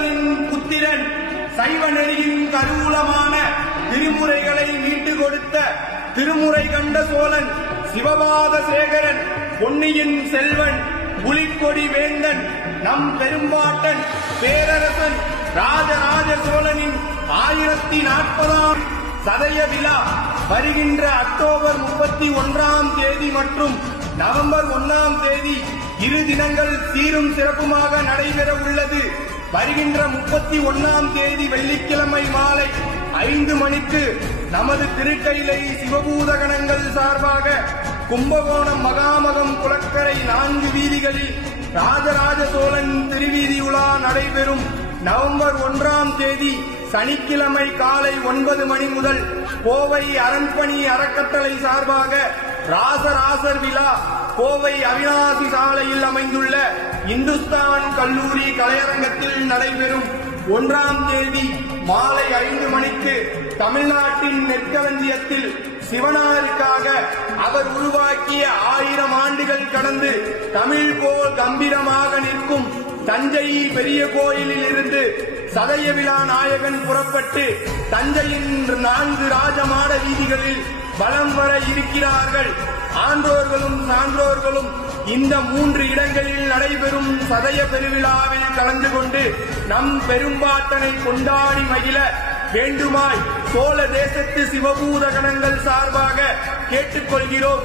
சோழனின் புத்திரன் சைவ நெறியின் கருவூலமான திருமுறைகளை மீட்டு கொடுத்த திருமுறை கண்ட சோழன் சிவபாத சேகரன் பொன்னியின் செல்வன் புலிக்கொடி வேந்தன் நம் பெரும்பாட்டன் பேரரசன் ராஜராஜ சோழனின் 1040ஆம் சதய விழா வருகின்ற அக்டோபர் 31ஆம் தேதி மற்றும் நவம்பர் 1ஆம் தேதி 2 தினங்கள் சீரும் சிறப்புமாக நடைபெற உள்ளது. வருகின்ற 31ஆம் தேதி வெள்ளிக்கிழமை மாலை 5 மணிக்கு நமது திருக்கையிலை சிவபூதகணங்கள் சார்பாக கும்பகோணம் மகாமகம் குளக்கரை 4 வீதிகளில் ராஜராஜ சோழன் திருவீதி உலா நடைபெறும். நவம்பர் 1ஆம் தேதி சனிக்கிழமை காலை 9 மணி முதல் கோவை அரண்பணி அறக்கட்டளை சார்பாக ராசராசர் விழா கோவை அவிநாசி சாலையில் அமைந்துள்ள இந்துஸ்தான் கல்லூரி கலையரங்கத்தில் நடைபெறும். 1ஆம் தேதி மாலை 5 மணிக்கு தமிழ்நாட்டின் நெற்களஞ்சியத்தில் சிவனாருக்காக அவர் உருவாக்கிய 1000 ஆண்டுகள் கடந்து தமிழ் போல் கம்பீரமாக நிற்கும் தஞ்சை பெரிய கோயிலில் இருந்து சதய விழா நாயகன் புறப்பட்டு தஞ்சையின் 4 ராஜமாட வீதிகளில் வலம் வர இருக்கிறார்கள். ஆன்றோர்களும் சான்றோர்களும் இந்த 3 இடங்களில் நடைபெறும் சதய பெருவிழாவில் கலந்து கொண்டு நம் பெரும்பாட்டனை கொண்டாடி மகிழ வேண்டுமாய் சோழ தேசத்து சிவபூதகணங்கள் சார்பாக கேட்டுக்கொள்கிறோம்.